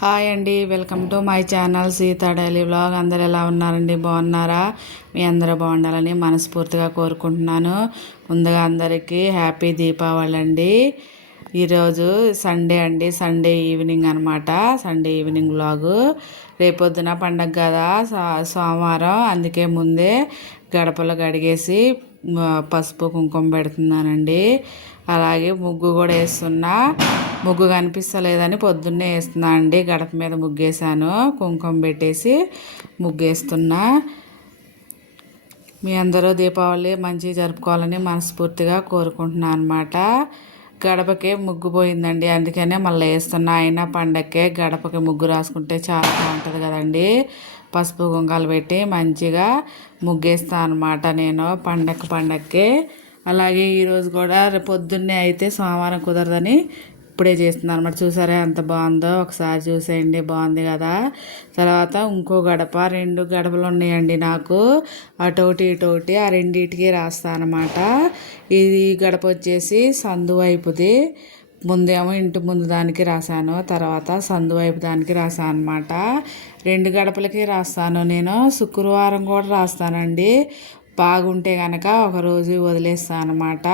Hi అండి welcome to my channel Seetha daily blog అందరు ఎలా ఉన్నారండి? బాగున్నారా? మీ అందరూ బాగుండాలని మనస్ఫూర్తిగా కోరుకుంటున్నాను. ముందుగా అందరికీ హ్యాపీ దీపావళి అండి. ఈరోజు సండే అండి సండే ఈవినింగ్ అనమాట సండే ఈవినింగ్ బ్లాగు రేపొద్దున పండగ కదా సోమవారం. అందుకే ముందే గడపలు గడిగేసి పసుపు కుంకుమ పెడుతున్నానండి. అలాగే ముగ్గు కూడా వేస్తున్నా. ముగ్గు కనిపిస్తలేదని పొద్దున్నే వేస్తున్నా అండి. గడప మీద ముగ్గేసాను కుంకుమ పెట్టేసి ముగ్గేస్తున్నా. మీ అందరూ దీపావళి మంచిగా జరుపుకోవాలని మనస్ఫూర్తిగా కోరుకుంటున్నాను అనమాట గడపకే ముగ్గు పోయిందండి. అందుకనే మళ్ళీ వేస్తున్నా. అయినా పండగకే గడపకి ముగ్గు రాసుకుంటే చాలా బాగుంటుంది కదండి. పసుపు కుంకాలు పెట్టి మంచిగా ముగ్గేస్తాను అనమాట నేను పండగ పండగకి అలాగే ఈరోజు కూడా పొద్దున్నే అయితే సోమవారం కుదరదని ఇప్పుడే చేస్తున్నాను అనమాట చూసారా ఎంత బాగుందో? ఒకసారి చూసేయండి బాగుంది కదా? తర్వాత ఇంకో గడప రెండు గడపలు ఉన్నాయండి నాకు. అటోటి ఇటోటి ఆ రెండింటికి రాస్తాను అనమాట ఇది గడప వచ్చేసి సందు వైపుది. ముందేమో ఇంటి ముందు దానికి రాశాను. తర్వాత సందు వైపు దానికి రాశాను అనమాట రెండు గడపలకి రాస్తాను నేను. శుక్రవారం కూడా రాస్తానండి. బాగుంటే కనుక ఒకరోజు వదిలేస్తాను అనమాట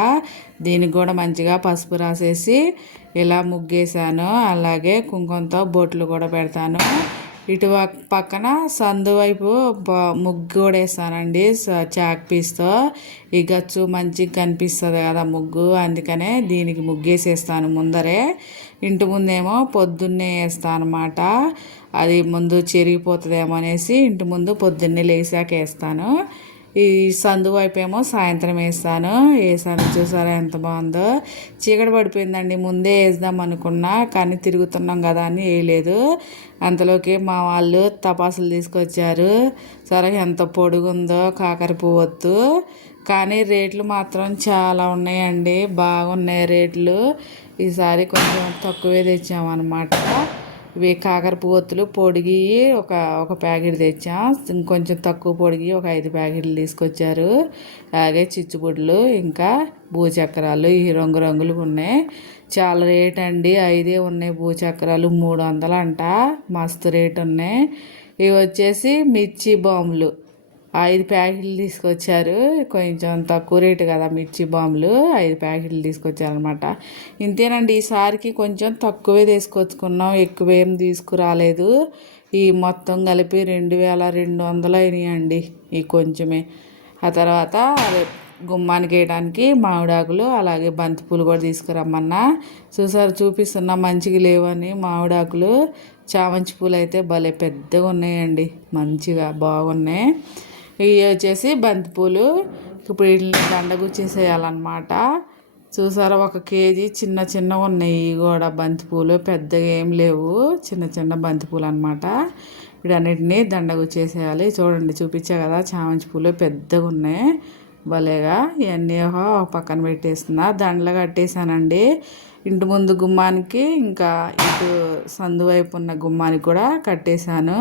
దీనికి కూడా మంచిగా పసుపు రాసేసి ఇలా ముగ్గేసాను అలాగే కుంకుమతో బొట్లు కూడా పెడతాను. ఇటు పక్కన సందు వైపు ముగ్గు కూడా వేస్తానండి చాక్ పీస్తో. ఈ గచ్చు మంచిగా కనిపిస్తుంది కదా ముగ్గు. అందుకనే దీనికి ముగ్గేసేస్తాను ముందరే. ఇంటి ముందేమో పొద్దున్నే వేస్తాను అనమాట అది ముందు చెరిగిపోతుందేమో అనేసి ఇంటి ముందు పొద్దున్నే లేచాక వేస్తాను. ఈ సందు వైపేమో ఏమో సాయంత్రం వేస్తాను. వేసాను చూసారా ఎంత బాగుందో. చీకటి పడిపోయిందండి ముందే వేద్దాం అనుకున్నా కానీ తిరుగుతున్నాం కదా అని వేయలేదు. అంతలోకి మా వాళ్ళు తపాసులు తీసుకొచ్చారు. సరే ఎంత పొడుగుందో కాకర పువ్వొత్తు కానీ రేట్లు మాత్రం చాలా ఉన్నాయండి. బాగున్నాయి రేట్లు. ఈసారి కొంచెం తక్కువే తెచ్చామన్నమాట. ఇవి కాకర పువ్వొత్తులు పొడిగి ఒక ఒక ప్యాకెట్ తెచ్చాం. ఇంకొంచెం తక్కువ పొడిగి ఒక ఐదు ప్యాకెట్లు తీసుకొచ్చారు. అలాగే చిచ్చుబుడ్లు ఇంకా భూచక్రాలు ఈ రంగు రంగులు ఉన్నాయి. చాలా రేట్ అండి. ఐదే ఉన్నాయి భూచక్రాలు మూడు వందలు అంట. మస్తు రేట్ ఉన్నాయి. ఇవి వచ్చేసి మిర్చి బాంబులు ఐదు ప్యాకెట్లు తీసుకొచ్చారు. కొంచెం తక్కువ రేటు కదా మిర్చి బాంబులు. ఐదు ప్యాకెట్లు తీసుకొచ్చారనమాట ఇంతేనండి ఈసారికి కొంచెం తక్కువే తీసుకొచ్చుకున్నాం. ఎక్కువ ఏం తీసుకురాలేదు. ఈ మొత్తం కలిపి రెండు వేల రెండు వందలు అయినాయండి ఈ కొంచెమే. ఆ తర్వాత గుమ్మానికి వేయడానికి మామిడాకులు అలాగే బంతిపూలు కూడా తీసుకురమ్మన్నా. చూసారు చూపిస్తున్నా మంచిగా లేవని మామిడాకులు. చామంతి పూలు అయితే భలే పెద్దగా ఉన్నాయండి మంచిగా బాగున్నాయి. ఇవి వచ్చేసి బంతిపూలు. ఇప్పుడు వీటిని దండగుచ్చేసేయాలన్నమాట చూసారా ఒక కేజీ చిన్న చిన్న ఉన్నాయి ఇవి కూడా బంతిపూలు. పెద్దగా ఏం లేవు. చిన్న చిన్న బంతిపూలు అనమాట వీటన్నిటిని దండగుచ్చేసేయాలి చూడండి చూపించా కదా చామంతి పూలు పెద్దగా ఉన్నాయి. భలేగా. ఇవన్నీ ఒక పక్కన పెట్టేస్తున్నా. దండలు కట్టేశానండి. ఇంటి ముందు గుమ్మానికి ఇంకా ఇటు సందు వైపు ఉన్న గుమ్మానికి కూడా కట్టేశాను.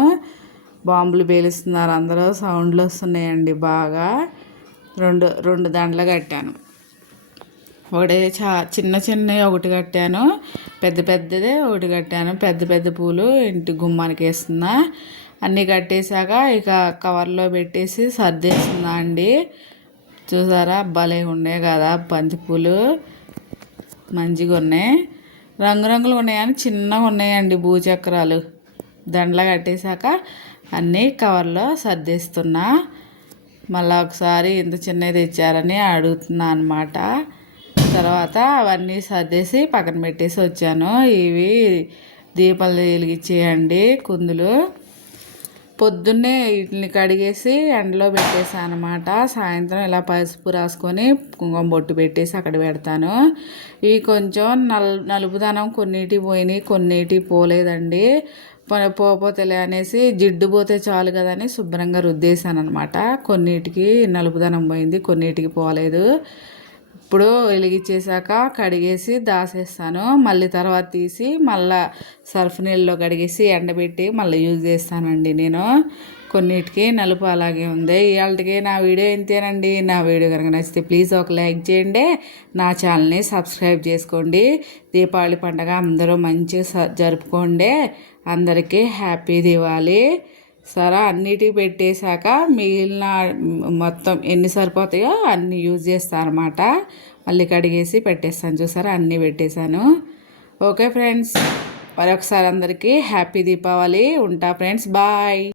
బాంబులు పేలుస్తున్నారు. అందరూ సౌండ్లు వస్తున్నాయండి బాగా. రెండు రెండు దండలు కట్టాను. ఒకటి చా చిన్న చిన్నవి ఒకటి కట్టాను. పెద్ద పెద్దదే ఒకటి కట్టాను. పెద్ద పెద్ద పూలు ఇంటి గుమ్మానికి వేస్తున్నా. అన్నీ కట్టేశాక ఇక కవర్లో పెట్టేసి సర్దేస్తున్నా అండి. చూసారా? భలే ఉన్నాయి కదా బంతిపూలు మంచిగా ఉన్నాయి రంగురంగులు ఉన్నాయని చిన్నగా ఉన్నాయండి భూచక్రాలు. దండలు కట్టేశాక అన్నీ కవర్లో సర్దేస్తున్నా. మళ్ళీ ఒకసారి ఇంత చిన్నది తెచ్చారని అడుగుతున్నా అనమాట తర్వాత అవన్నీ సర్దేసి పక్కన పెట్టేసి వచ్చాను. ఇవి దీపాలు వెలిగించేయండి కుందులు. పొద్దున్నే వీటిని కడిగేసి ఎండలో పెట్టేసాను అనమాట సాయంత్రం ఇలా పసుపు రాసుకొని కుంకుమ బొట్టు పెట్టేసి అక్కడ పెడతాను. ఇవి కొంచెం నల్ నలుపుదనం కొన్నిటి పోయినాయి కొన్నిటి పోలేదండి. పోపోతేలే అనేసి జిడ్డు పోతే చాలు కదని శుభ్రంగా రుద్దేశాను అనమాట కొన్నిటికి నలుపుదనం పోయింది కొన్నిటికి పోలేదు. ఇప్పుడు వెలిగించేసాక కడిగేసి దాసేస్తాను. మళ్ళీ తర్వాత తీసి మళ్ళీ సర్ఫ్ నీళ్ళలో కడిగేసి ఎండబెట్టి మళ్ళీ యూజ్ చేస్తానండి నేను. కొన్నిటికి నలుపు అలాగే ఉంది. ఇవాళకి నా వీడియో ఇంతేనండి. నా వీడియో కనుక నచ్చితే ప్లీజ్ ఒక లైక్ చేయండి. నా ఛానల్ని సబ్స్క్రైబ్ చేసుకోండి. దీపావళి పండుగ అందరూ మంచిగా జరుపుకోండి. అందరికీ హ్యాపీ దివాళీ. సరే అన్నిటికి పెట్టేశాక మిగిలిన మొత్తం ఎన్ని సరిపోతాయో అన్నీ యూజ్ చేస్తాను అనమాట మళ్ళీ కడిగేసి పెట్టేస్తాను చూసారా అన్నీ పెట్టేశాను. ఓకే ఫ్రెండ్స్ మరొకసారి అందరికీ హ్యాపీ దీపావళి. ఉంటా ఫ్రెండ్స్ బాయ్.